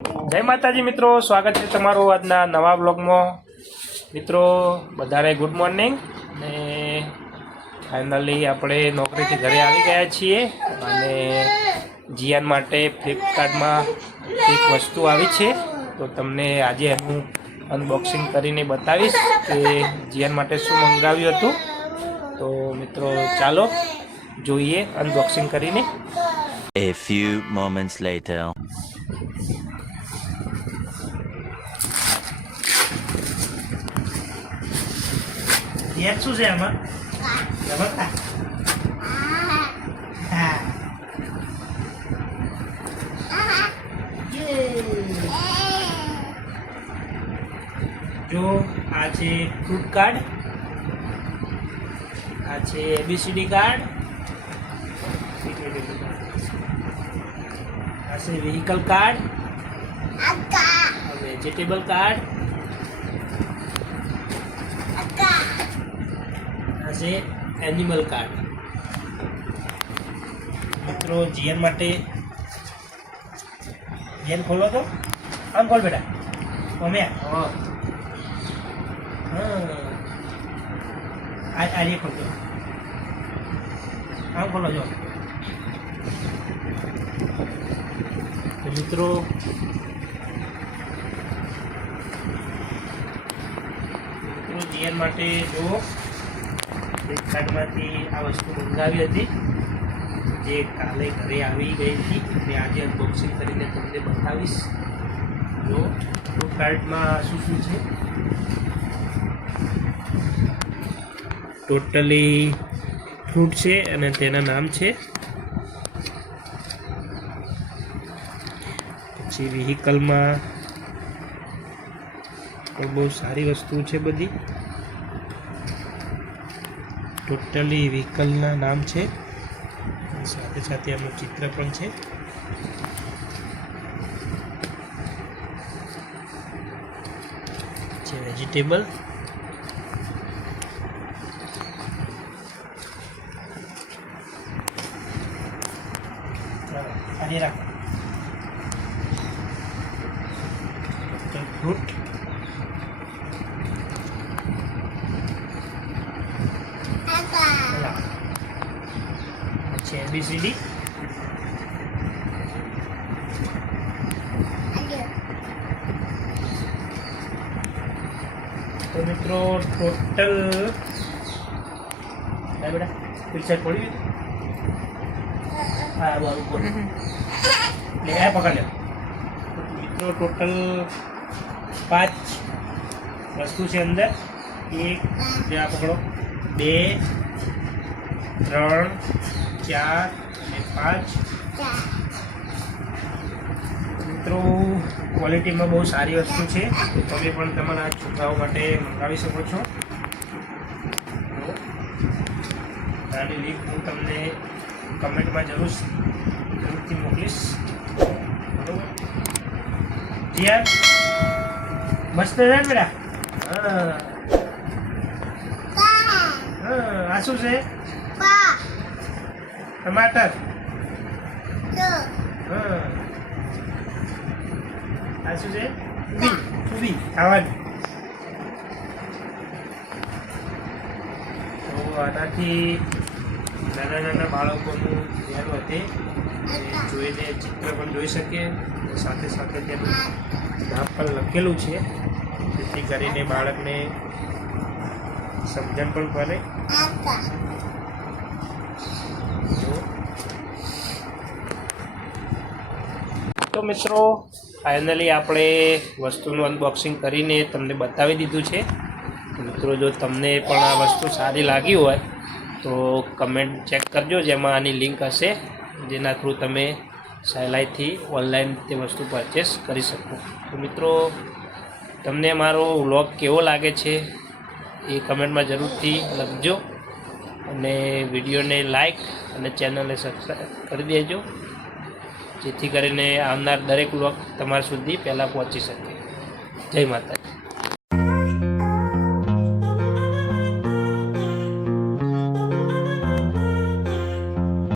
જય માતાજી મિત્રો, સ્વાગત છે તમારું આજના નવા બ્લોગમાં। મિત્રો બધાને ગુડ મોર્નિંગ। ને ફાઇનલી આપણે નોકરીથી ઘરે આવી ગયા છીએ અને જીયાન માટે ફ્લિપકાર્ટમાં એક વસ્તુ આવી છે, તો તમને આજે હું અનબોક્સિંગ કરીને બતાવીશ કે જીયાન માટે શું મંગાવ્યું હતું। તો મિત્રો ચાલો જોઈએ અનબોક્સિંગ કરીને। A few moments later. જીયાન શું છે આમાં? રમકડા। હા જો આ છે ફ્રૂટ કાર્ડ, આ છે ABCD કાર્ડ, આ છે વ્હીકલ કાર્ડ, વેજીટેબલ કાર્ડ, આ છે એનિમલ કાર્ડ। મિત્રો જીએન માટે જીએન ખોલો તો આમ ખોલ બેટા, મમ્મી આ રે ખોલજો, આમ ખોલો જો। તો મિત્રો જીએન માટે જો ફ્લિપકાર્ટમાંથી આ વસ્તુ મંગાવી હતી, જે કાલે ઘરે આવી ગઈ હતી, અને આજે અનબોક્સિંગ કરીને તમને બતાવીશ। જો ફ્લિપકાર્ટમાં શું શું છે, ટોટલી ફ્રૂટ છે અને તેના નામ છે। પછી વ્હીકલમાં પણ બહુ સારી વસ્તુ છે બધી, ટોટલી વ્હીકલના નામ છે, સાથે સાથે એમનું ચિત્ર પણ છે। વેજીટેબલ, ફ્રૂટ, ABCD, તો મિત્રો ટોટલ બેટા પિક્ચર પડી હા બરાબર લે આ પકડ લે। મિત્રો ટોટલ 5 વસ્તુ છે અંદર, 1 બે આ પકડો, 2 3 4 અને 5। મિત્રો ક્વોલિટીમાં બહુ સારી વસ્તુ છે, તમે પણ તમારા છોકરાઓ માટે મંગાવી શકો છો। આની લિંક હું તમને કમેન્ટમાં જરૂરથી મોકલીશ, બરોબર? જીયાન મસ્ત છે ને બેટા? આ શું છે? ટમાટર। આ શું છે? સુબી ખાવાની। તો આનાથી નાના નાના બાળકોનું ધ્યાન વધે, જોઈને ચિત્ર પણ જોઈ શકે, સાથે સાથે તેનું નામ પણ લખેલું છે, જેથી કરીને બાળકને સમજણ પણ પડે। તો મિત્રો ફાઇનલી આપણે વસ્તુનું અનબોક્સિંગ કરીને તમને બતાવી દીધું છે। મિત્રો જો તમને પણ આ વસ્તુ સારી લાગી હોય તો કમેન્ટ ચેક કરજો, જેમાં આની લિંક હશે, જેના થ્રુ તમે સહેલાઈથી ઓનલાઈન તે વસ્તુ પરચેસ કરી શકો। તો મિત્રો તમને મારો વ્લોગ કેવો લાગે છે એ કમેન્ટમાં જરૂરથી લખજો, અને વિડીયોને લાઈક અને ચેનલને સબસ્ક્રાઈબ કરી દેજો, જેથી કરીને આવનાર દરેક વ્લોગ તમારા સુધી પહેલાં પહોંચી શકે। જય માતાજી।